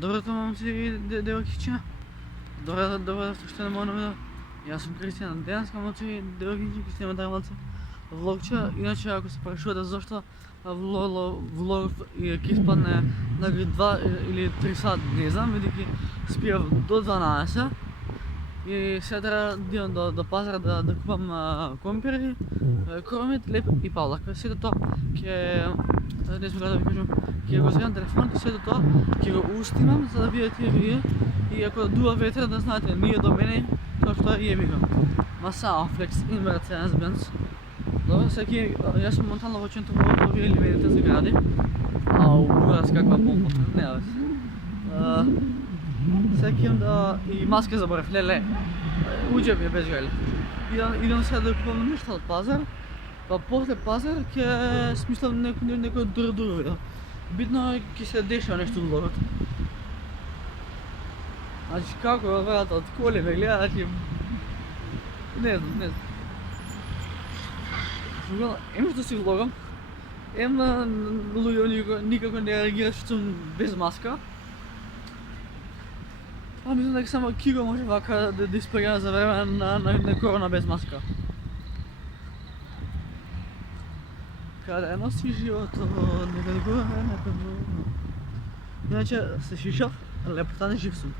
Доброто момци, девойкиче. Добре, што не мога да. Јас сум Кристијан. Денеска момци, девойкиче, ќе снимаме малце влогче. Иначе ако се прашувате зашто влог ќе испадне на 2 или 3 сат, не знам, бидејќи спијав до 12 и сега треба да идам до пазар да купам компири, кромит, леп и палака. Сето тоа ќе не знам да ви кажам, ќе го земам телефонот и сето тоа ќе го устимам за да видите вие и ако дува ветер да знаете ние до мене тоа што е ми го. Маса Flex in Mercedes-Benz. Добро, секи, јас сум монтално во центар во овие ливените загради. Ау, бурас каква помпа, не бе. Секи да и маска заборев, леле. Уđe ми е без гајле. Идам сега да купам нешто од пазар. Па после пазар ќе смислам некој дур видео. Битно е ќе се деша нешто од влогот. Значи како ја враат од коли ме гледа, значи не знам. Ем што си влогам, ем луѓе никако не реагираат што сум без маска. А мислам дека само Киго може вака да исплега за време на корона без маска. Каде носи животот, некаде горе, некаде долу. Иначе се шишав, лепота не жив сум.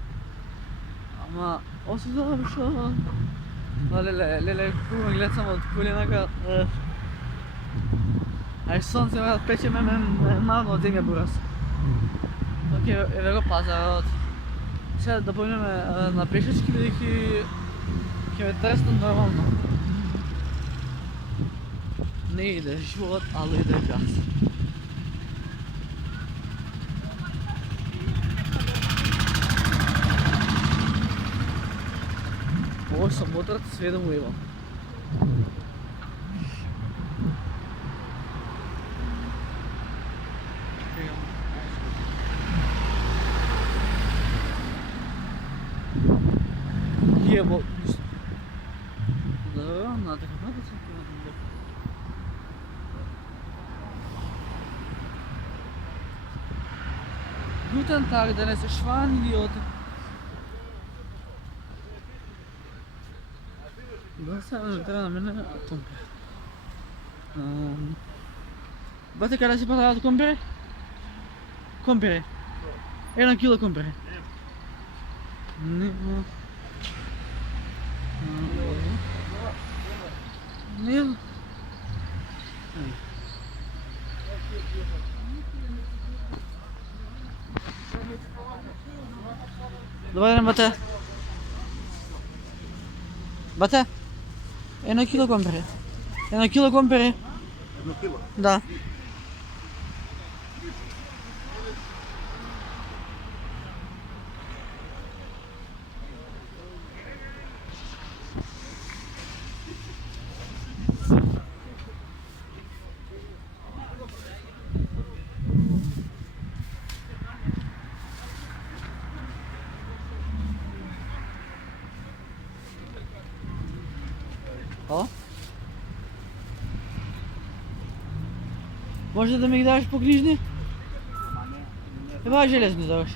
Ама, оси зашо... Леле, кога ме гледам од коленака... Ај сонце врат пече ме мално од земја бурас. Оке, еве го пазарот. Сега да појдеме на пешачки, бидејќи ќе ме треснат нормално. Не иде живот, али иде газ. Овој саботрат све да му има. Jebo. Добро, надо да се купам. Guten Tag, денес е шван идиота. Да, сега треба на мене компир. Бате, каде си продават компири? Компири. 1 кило компири. Не. Добар ден, бате. Бате? 1 кило компири. 1 кило компири. 1 кило? Да. О? Може да ми ги дадеш по книжни? Ева железни даваш.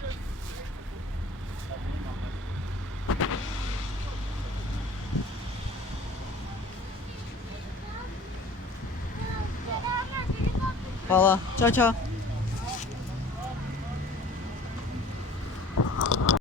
Hvala, čao čao.